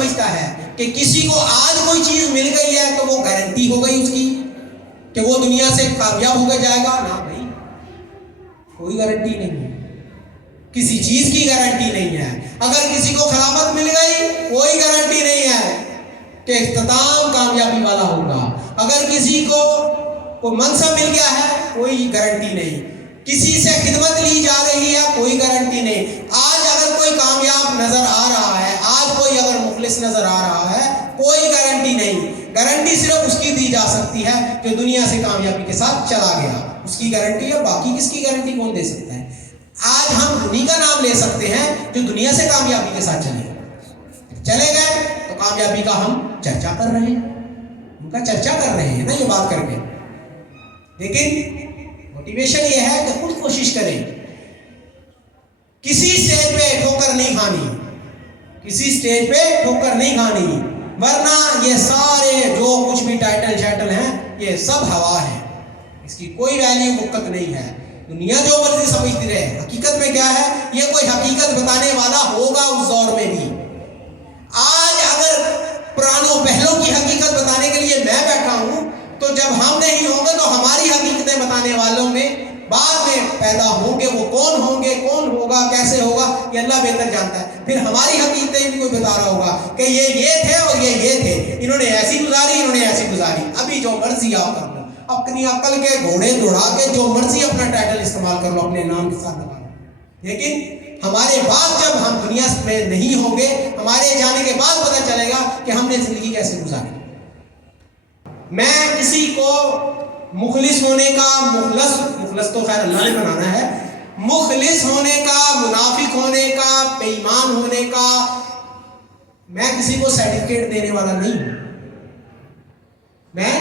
سمجھتا ہے کہ کسی کو آج کوئی چیز مل گئی ہے تو وہ گارنٹی ہو گئی اس کی کہ وہ دنیا سے کامیاب ہو کے جائے گا. نہ بھائی، کوئی گارنٹی نہیں ہے، کسی چیز کی گارنٹی نہیں ہے. اگر کسی کو خلافت مل گئی کوئی گارنٹی نہیں ہے کہ اختتام کامیابی والا ہوگا. اگر کسی کو کوئی منصب مل گیا ہے کوئی گارنٹی نہیں. کسی سے خدمت لی جا رہی ہے کوئی گارنٹی نہیں. آج اگر کوئی کامیاب نظر آ رہا ہے، آج کوئی اگر مخلص نظر آ رہا ہے، کوئی گارنٹی نہیں. گارنٹی صرف اس کی دی جا سکتی ہے جو دنیا سے کامیابی کے ساتھ چلا گیا، اس کی گارنٹی ہے. باقی کس کی گارنٹی کون دے سکتا ہے؟ آج ہم انہی کا نام لے سکتے ہیں جو دنیا سے کامیابی کے ساتھ چلے گئے تو کامیابی کا ہم چرچا کر رہے ہیں، ان کا چرچا کر رہے ہیں نا یہ بات کر کے. لیکن موٹیویشن یہ ہے کہ خود کوشش کریں، کسی سٹیج پہ ٹھوکر نہیں کھانی، کسی سٹیج پہ ٹھوکر نہیں کھانی، ورنہ یہ سارے جو کچھ بھی ٹائٹل شائٹل ہیں یہ سب ہوا ہے، اس کی کوئی ویلیو وقت نہیں ہے. دنیا جو مرضی سمجھتی رہے، حقیقت میں کیا ہے؟ یہ کوئی حقیقت بتانے والا ہوگا اس دور میں بھی. آج اگر پرانوں پہلوں کی حقیقت بتانے کے لیے میں بیٹھا ہوں تو جب ہم نہیں ہوں گے تو ہماری حقیقتیں بتانے والوں میں بعد میں پیدا ہوں گے. وہ کون ہوں گے، کون ہوگا، کیسے ہوگا، یہ اللہ بہتر جانتا ہے. پھر ہماری حقیقتیں بھی کوئی بتا رہا ہوگا کہ یہ تھے اور یہ تھے، انہوں نے ایسی گزاری، انہوں نے ایسی گزاری. ابھی جو مرضی آپ کر لو، اپنی عقل کے گھوڑے دوڑا کے جو مرضی اپنا ٹائٹل استعمال کر لو، اپنے نام کے ساتھ لگا لو. لیکن ہمارے بعد جب ہم دنیا میں نہیں ہوں گے، ہمارے جانے کے بعد پتہ چلے گا کہ ہم نے زندگی کیسے گزاری. میں کسی کو مخلص ہونے کا، مخلص تو خیر اللہ نے بنانا ہے، مخلص ہونے کا، منافق ہونے کا، بے ایمان ہونے کا میں کسی کو سرٹیفکیٹ دینے والا نہیں ہوں. میں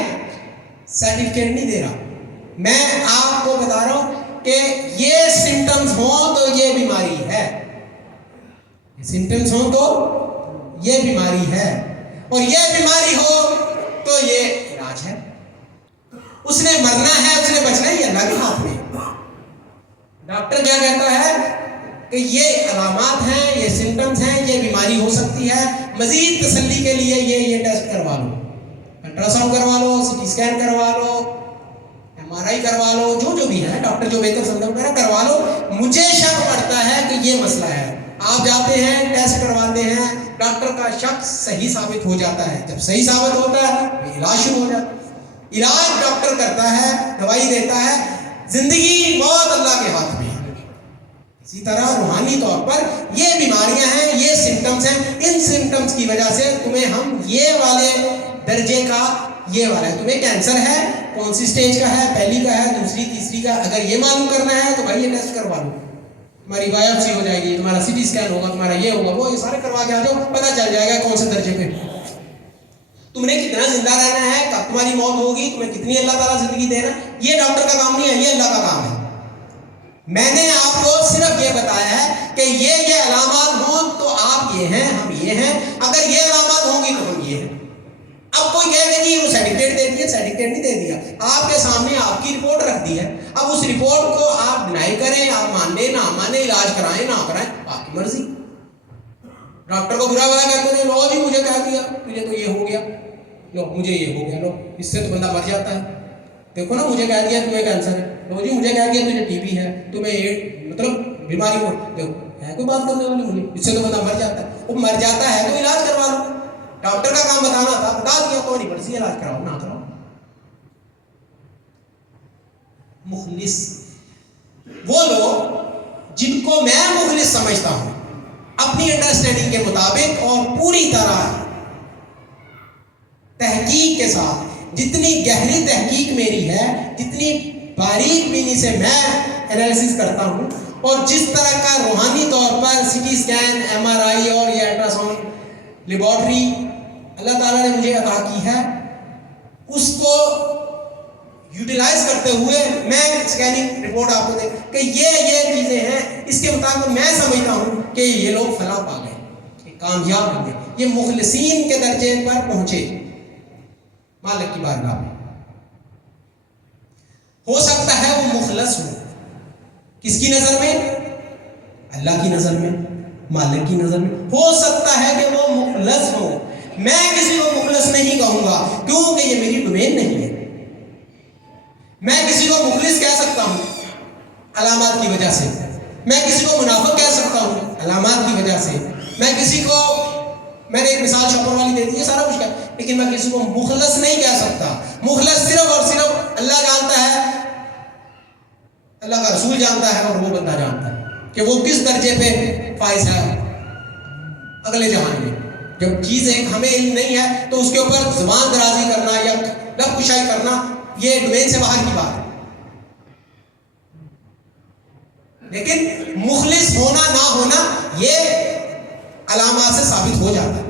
سرٹیفکیٹ نہیں دے رہا. میں آپ کو بتا رہا ہوں کہ یہ سمٹمز ہوں تو یہ بیماری ہے، سمٹمز ہوں تو یہ بیماری ہے، اور یہ بیماری ہو تو یہ علاج ہے. اس نے مرنا ہے، اس نے بچنا ہے، یہ اللہ کے ہاتھ میں. ڈاکٹر کیا کہتا ہے کہ یہ علامات ہیں، یہ سمٹمز ہیں، یہ بیماری ہو سکتی ہے. مزید تسلی کے لیے یہ ٹیسٹ کروا لو، الٹرا ساؤنڈ کروا لو، سی ٹی اسکین کروا لو، ایم آر آئی کروا لو، جو بھی ہے ڈاکٹر جو بہتر سمجھتا ہے کروا لو. مجھے شک پڑتا ہے کہ یہ مسئلہ ہے. آپ جاتے ہیں، ٹیسٹ کرواتے ہیں، ڈاکٹر کا شک صحیح ثابت ہو جاتا ہے. جب صحیح ثابت ہوتا ہے علاج شروع ہو جاتا ہے. علاج ڈاکٹر کرتا ہے، دوائی دیتا ہے. زندگی موت اللہ کے ہاتھ میں ہے. اسی طرح روحانی طور پر یہ بیماریاں ہیں، یہ سمٹمز ہیں. ان سمٹمز کی وجہ سے تمہیں ہم یہ والے درجے کا، یہ والا ہے، تمہیں کینسر ہے، کون سی سٹیج کا ہے، پہلی کا ہے، دوسری، تیسری کا. اگر یہ معلوم کرنا ہے تو بھائی یہ ٹیسٹ کروا لو، تمہاری بایوپسی ہو جائے گی، تمہارا سی ٹی اسکین ہوگا، تمہارا یہ ہوگا، وہ، یہ سارے کروا کے آ جاؤ، پتہ چل جائے گا کون سے درجے پہ تم نے کتنا زندہ رہنا ہے، کب تمہاری موت ہوگی، تمہیں کتنی اللہ تعالیٰ زندگی دینا. یہ ڈاکٹر کا کام نہیں ہے، یہ اللہ کا کام ہے. میں نے آپ کو صرف یہ بتایا ہے کہ یہ علامات ہوں تو آپ یہ ہیں، ہم یہ ہیں. اگر یہ علامات ہوں گی تو ہم یہ ہیں. اب کوئی کہے گا جی وہ سرٹیفکیٹ دے دیا، سرٹیفکیٹ نہیں دے دیا. آپ کے سامنے آپ کی رپورٹ رکھ دی ہے. اب اس رپورٹ کو آپ ڈینائی کریں، آپ مانیں نہ مانیں، علاج کرائیں نہ کرائیں، آپ کی مرضی. ڈاکٹر کو برا بھلا کہتے ہیں، لو جی مجھے کہہ دیا، مجھے تو یہ ہو گیا، لو مجھے یہ ہو گیا، لو اس سے تو بندہ مر جاتا ہے. دیکھو نا، مجھے کہہ دیا تمہیں کینسر ہے، لو جی مجھے کہہ دیا تجھے ٹی بی ہے، تمہیں یہ مطلب بیماری ہو، دیکھو ہے کوئی بات کرنے والی؟ مجھے اس سے تو بندہ مر جاتا ہے. وہ مر جاتا ہے تو علاج کروا لو. ڈاکٹر کا کام بتانا تھا، بتا دیا، تمہاری مرضی، علاج کراؤ نہ کراؤ. مخلص وہ لوگ جن کو میں مخلص سمجھتا ہوں، اپنی انڈرسٹینڈنگ کے مطابق اور پوری طرح تحقیق کے ساتھ، جتنی گہری تحقیق میری ہے، جتنی باریک بینی سے میں انالیسس کرتا ہوں، اور جس طرح کا روحانی طور پر C T scan, M R I اور یہ الٹرا ساؤنڈ لیبارٹری اللہ تعالیٰ نے مجھے عطا کی ہے، اس کو یوٹیلائز کرتے ہوئے میں اسکیننگ رپورٹ آپ کو دے کہ یہ چیزیں ہیں، اس کے مطابق میں سمجھتا ہوں کہ یہ لوگ فلاح پا گئے، یہ کامیاب ہو گئے، یہ مخلصین کے درجے پر پہنچے مالک کی بارگاہ میں. ہو سکتا ہے وہ مخلص ہو، کس کی نظر میں؟ اللہ کی نظر میں، مالک کی نظر میں. ہو سکتا ہے کہ وہ مخلص ہو میں کسی کو مخلص نہیں کہوں گا کیونکہ یہ میری ڈومین نہیں ہے. میں کسی کو مخلص کہہ سکتا ہوں علامات کی وجہ سے, میں کسی کو منافق کہہ سکتا ہوں علامات کی وجہ سے, میں کسی کو, میں نے ایک مثال شپر والی دے دی ہے, سارا کچھ کہا, لیکن میں کسی کو مخلص نہیں کہہ سکتا. مخلص صرف اور صرف اللہ جانتا ہے, اللہ کا رسول جانتا ہے, اور وہ بندہ جانتا ہے کہ وہ کس درجے پہ فائز ہے اگلے جہان میں. جب چیز ایک ہمیں علم نہیں ہے تو اس کے اوپر زبان درازی کرنا یا لب کشائی کرنا یہ ڈومین سے باہر کی بات ہے. لیکن مخلص ہونا نہ ہونا یہ علامات سے ثابت ہو جاتا ہے.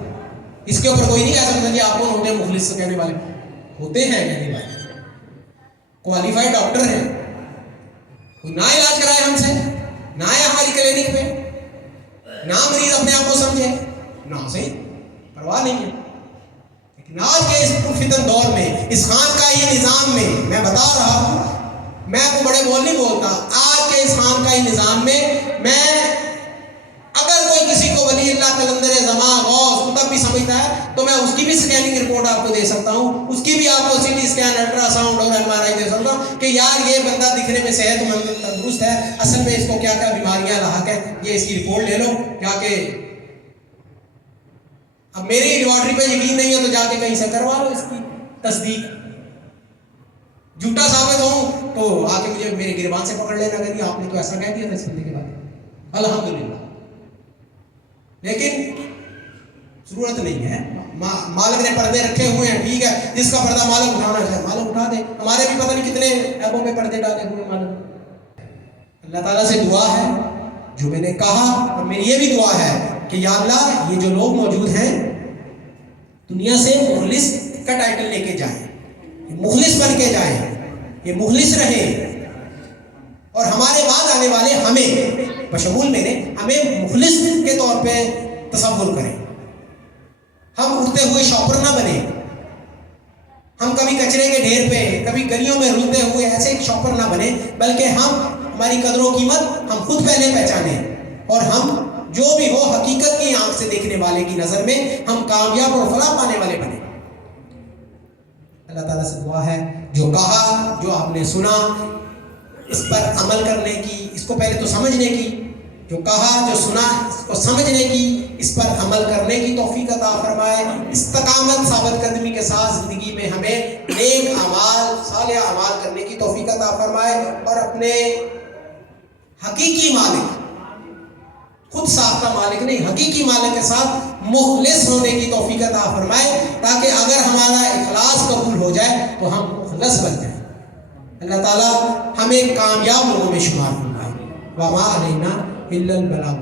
اس کے اوپر کوئی نہیں کہہ سکتا کہ آپ کون ہوتے ہیں مخلص کہنے والے. ہوتے ہیں کہنے والے, کوالیفائڈ ڈاکٹر ہیں, کوئی نہ علاج کرائے ہم سے, نہ آئے ہماری کلینک پہ, نہ مریض اپنے آپ کو سمجھے, نہ صحیح پرواہ نہیں ہے. لیکن آج کے اس فتن دور میں, اس خانقاہی نظام میں, میں بتا رہا ہوں, میں کو بڑے بول نہیں بولتا, آج کے اس خانقاہی نظام میں اگر کوئی کسی کو ولی اللہ کلندر زمان غوث کتب بھی سمجھتا ہے تو میں اس کی بھی سکیننگ رپورٹ آپ کو دے سکتا ہوں, اس کی بھی آپ کو C T scan, ultrasound اور ایم آر آئی دے سکتا ہوں کہ یار یہ بندہ دکھنے میں صحت مند تندرست ہے, اصل میں اس کو کیا کیا بیماریاں لاحق ہیں, یہ اس کی رپورٹ لے لو جا کے. اب میری لیبارٹری پہ یقین نہیں ہے تو جا کے کہیں سے کروا لو اس کی تصدیق. جھوٹا ثابت ہوں تو آ کے مجھے میرے گریبان سے پکڑ لینا کہ آپ نے تو ایسا کہہ دیا تھا اس بندے کے بعد. الحمدللہ. لیکن ضرورت نہیں ہے, مالک نے پردے رکھے ہوئے ہیں, ٹھیک ہے, جس کا پردہ مالک اٹھانا چاہے مالک اٹھا دے. ہمارے بھی پتہ نہیں کتنے ایپوں پہ پردے ڈالے ہوئے مالک. اللہ تعالیٰ سے دعا ہے جو میں نے کہا, اور میری یہ بھی دعا ہے کہ یا اللہ یہ جو لوگ موجود ہیں دنیا سے مخلص کا ٹائٹل لے کے جائیں, مخلص بن کے جائیں, یہ مخلص رہیں, اور ہمارے بعد آنے والے ہمیں بشمول میرے ہمیں مخلص کے طور پہ تصور کریں. ہم اٹھتے ہوئے شاپر نہ بنے, ہم کبھی کچرے کے ڈھیر پہ, کبھی گلیوں میں رلتے ہوئے ایسے ایک شاپر نہ بنے, بلکہ ہم ہماری قدر و قیمت ہم خود پہلے پہچانیں, اور ہم جو بھی ہو حقیقت کی آنکھ سے دیکھنے والے کی نظر میں ہم کامیاب اور فلاح پانے والے بنے. اللہ تعالیٰ سے دعا ہے جو کہا, جو آپ نے سنا, اس پر عمل کرنے کی, اس کو پہلے تو سمجھنے کی, جو کہا جو سنا اس کو سمجھنے کی, اس پر عمل کرنے کی توفیق عطا فرمائے. استقامت ثابت قدمی کے ساتھ زندگی میں ہمیں نیک اعمال, صالح اعمال کرنے کی توفیق عطا فرمائے, اور اپنے حقیقی مالک, خود ساختہ مالک نہیں, حقیقی مالک کے ساتھ مخلص ہونے کی توفیق عطا فرمائے, تاکہ اگر ہمارا اخلاص قبول ہو جائے تو ہم مخلص بن جائیں. اللہ تعالیٰ ہمیں کامیاب لوگوں میں شمار فرمائے. وما علینا الا البلاغ.